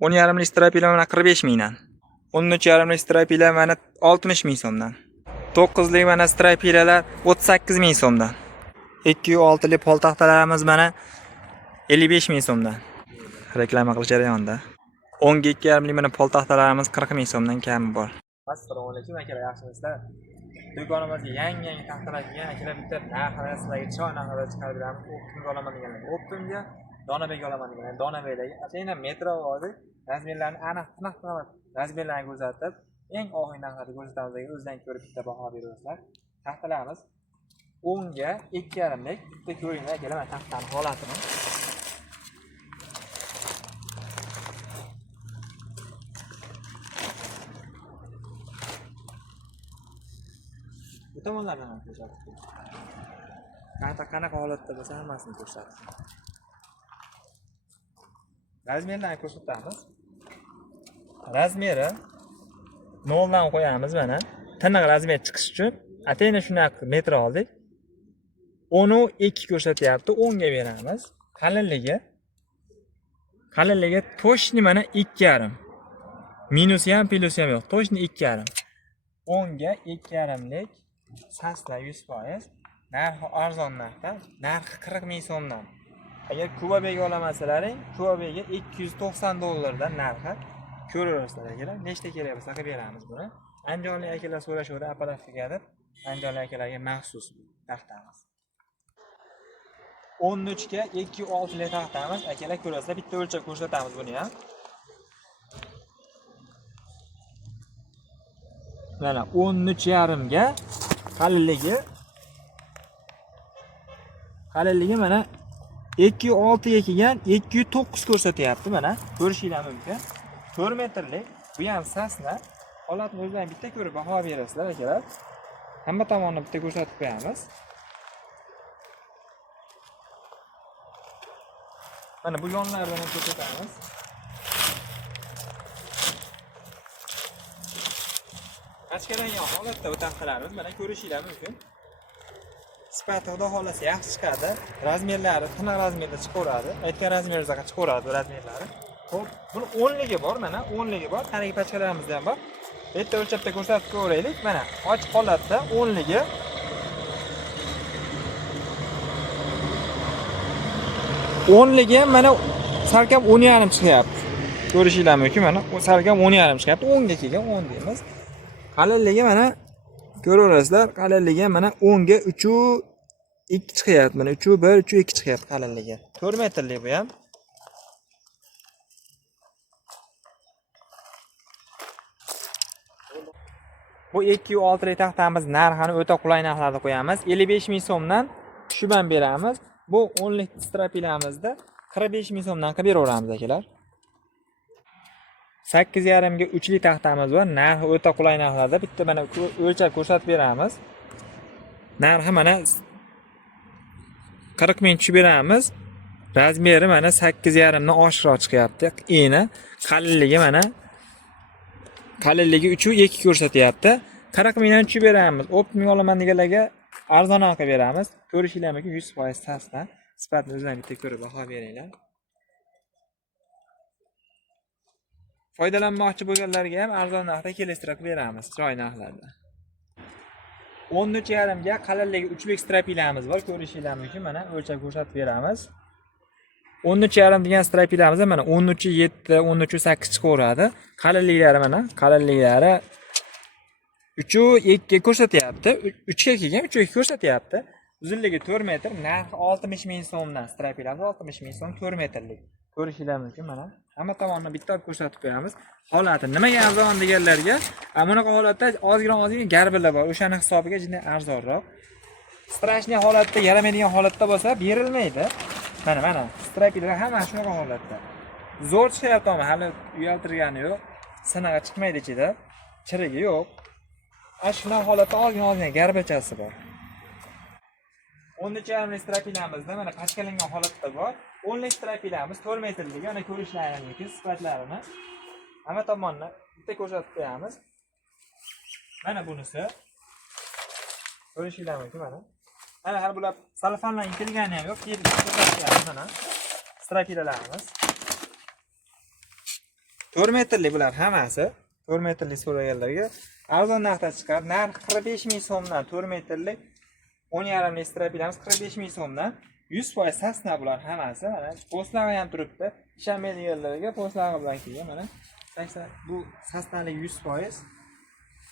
10,5 strapila mana 45 mingdan. 13,5 strapila mana 60 ming so'mdan. 9lik mana strapilalar 38 ming so'mdan. 2,6lik poltaxtalarimiz mana 55 ming so'mdan. Reklama qilish jarayonida. 12,5lik mana poltaxtalarimiz 40 ming so'mdan kami bor. Assalomu alaykum akalar, yaxshimisizlar? Do'konimizga yangi taxtalar kelgan akalar, bitta narxlar sizlarga chiroyli narxlar chiqarib beramiz. Optimga olaman deganlar, Optimga, Donabekga olaman deganlar, Donabekdagi atayna metro oldik. Razmerlarni aniq razmerlarni ko'rsatib, eng oxirgi narxlarni ko'rsatamiz degan o'zdan ko'rib bitta baho berasizlar. Taxtalarimiz 10 ga 2,5lik bitta ko'ringlar akalar, mana taxtani holatini. Bu tomonlardan ham ko'rsatib. Qanaqa holatda bo'lsa hammasini ko'rsatib. Razmerlarni ko'rsatamiz. Razmeri 0 dan qo'yamiz mana. Tiniq razmer chiqish uchun atayna shunaqa metr oldik. 10.2 ko'rsatyapti, 10 ga beramiz. Qalinligi to'shni mana 2,5. Minusi ham, plusi ham yo'q. To'shni 2,5. 10 ga 2,5lik sasla 100%. Narxi arzon narxda. Narxi 40 ming so'mdan. Agar Kubabega olamansalaring, Kubabega $290 dan narxi ko'rasizlar akalar. Nechta kerak bo'lsa qilib beramiz buni. Andijonlik akalar so'rashuvda apparatga deb, Andijonlik akalarga maxsus taxtamiz. 13 ga 2,6lik taxtamiz. Akalar ko'rasizlar, bitta o'lchab ko'rsatamiz buni ham. Mana 13,5 ga qalinligi mana 2,6 ga kelgan 2,9 ko'rsatyapti mana. Ko'rishingiz mumkin. 4 metrlik. Bu ham sasna. Holatni o'zdan bitta ko'rib baho berasizlar akalar. Hamma tomonni bitta ko'rsatib qo'yamiz. Mana bu yonlardan ham ko'rsatamiz. Ochkalangan holatda bu taxtalarimiz mana ko'rishingiz mumkin. Sifati xudo xolasa yaxshi chiqadi. Razmerlari tiniq razmerda chiqaveradi. Aytgan razmerda chiqaveradi razmerlari. Xo'p, buni 10ligi bor, mana 10ligi bor. Qanday pachkalarimizda ham bor. Bitta o'lchabda ko'rsatib ko'raylik. Mana ochiq holatda 10ligi 10ligi ham mana salkam 10,5 chiqyapti. Ko'rishingiz mumkin mana salkam 10,5 chiqyapti. 10 ga kelgan 10 deymiz. Qalinligi mana ko'raverasizlar. Qalinligi mana 10 ga 3,2 chiqyapti. Mana 3,1, 3,2 chiqyapti qalinligi. 4 metrlik bu ham. Bu 2,6lik taxtamiz narxini o'ta qulay narxlarda qo'yamiz. 55 ming so'mdan tushib beramiz. Bu 10lik strapilamizda 45 ming so'mdan qilib beraveramiz akalar. 8,5 ga 3lik taxtamiz bor. Narxi o'ta qulay narxlarda. Bitta mana o'lchab ko'rsatib beramiz. Narxi mana 40 ming tushib beramiz. Razmeri mana 8,5 dan oshiqroq chiqyapti. Eni qalinligi mana qalinligi 3,2 ko'rsatyapti. 40 mingdan tushib beramiz. Optimga olaman deganlarga arzonroq qilib beramiz. Ko'rishingiz mumkin 100% sasna. Sifatini o'zdan bitta ko'rib baho beringlar. Foydalanmoqchi bo'lganlarga ham arzon narxda kelishtirib beramiz, chiroyli narxlarda. 13,5 ga qalinligi 3lik strapilamiz bor, ko'rishingiz mumkin. Mana o'lchab ko'rsatib beramiz. 13,5 degan strapilamiz mana 13,7, 13,8 chiqaveradi. Qalinliklari mana, qalinliklari 3,2 ko'rsatyapti. 3 ga kelgan 3,2 ko'rsatyapti. Uzunligi 4 metr, narxi 60 ming so'mdan. Strapilamiz 60 ming so'm 4 metrlik. Ko'rishingiz mumkin mana. Hamma tomonni bitta olib ko'rsatib qo'yamiz. Holati nimaga arzon deganlarga, bunaqa holatda ozgina garbilar bor. O'shani hisobiga juda arzonroq. Strashniy holatda, yaramaydigan holatda bo'lsa berilmaydi. Mana strapilar hamma shunaqa holatda. Zo'r chiqyapti, hali uyaltirgani yo'q. Sinaga chiqmaydi ichida. Chirigi yo'q. Shuna holatda ozgina garbachasi bor. 13,5 strapilamizda mana pachkalangan holatda bor. 10lik strapilamiz 4 metrlik. Ana ko'rishlaringiz mumkin sifatlarini. Hamma tomonni bitta ko'rsatib qo'yamiz. Mana bunisi. Ko'rishingiz mumkin mana. Mana har bular salafonlarning kelgani ham yo'q. Mana strapilalarimiz. 4 metrlik bular hammasi. 4 metrlik so'raganlarga arzon narxda chiqar. Narx 45 ming so'mdan 4 metrlik 10,5 lik strapilamiz 45 ming so'mdan. 100% sasna bular hammasi. Mana postlari ham turibdi. Ishlamaydiganlarga postlari bilan kelgan mana. Bu sasnalik 100%.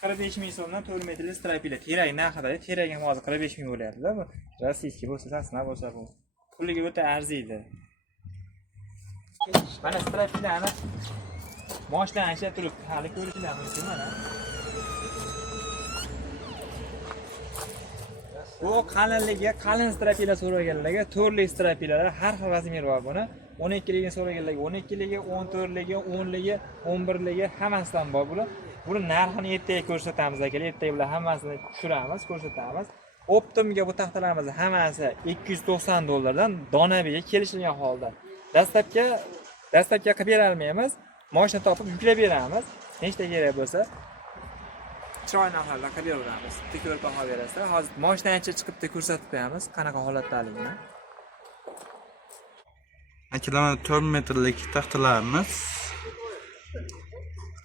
45 ming so'mdan 4 metrlik strapila. Terak narxida, terak ham hozir 45 ming bo'lyapti-da bu. Rossiyskiy bo'lsa, sasna bo'lsa bu. Puliga o'ta arziydi. Mana strapilani boshlanishi turibdi. Hali ko'rishlar mumkin mana. Bu qalinligiga qalin strapila so'raganlarga 4 lik strapilalar har xil razmer bor buni. 12 ligini so'raganlarga 12 ligi, 14 ligi, 10 ligi, 11 ligi hammasidan bor bular. Buni narxini ertaga ko'rsatamiz akalar. Ertaga bular hammasini tushiramiz, ko'rsatamiz. Optimga bu taxtalarimiz hammasi $290 dan donabiga kelishilgan holda. Dastlabga qilib bera olmaymiz. Mashina topib yuklab beramiz. Nechta kerak bo'lsa chiroyli narxlarda qilib beramiz. Ko'rib baho berasizlar. Hozir mashina ancha chiqibdi, ko'rsatib qo'yamiz qanaqa holatdaligini. Akalar 4 metrlik taxtalarimiz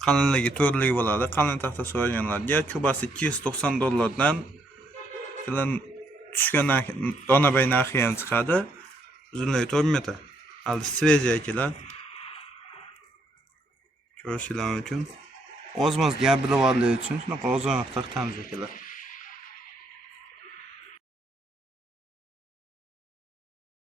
qalinligi 4 lik bo'ladi. Qalin taxta so'raganlarga chubasi $290 dan bilan tushgan donabay narxi ham chiqadi. Uzunligi 4 metr. Hali sveji akalar. Ko'rishinglar uchun. O'zimiz gap bilib olishlik uchun shunaqa ozroq taxtamiz akalar.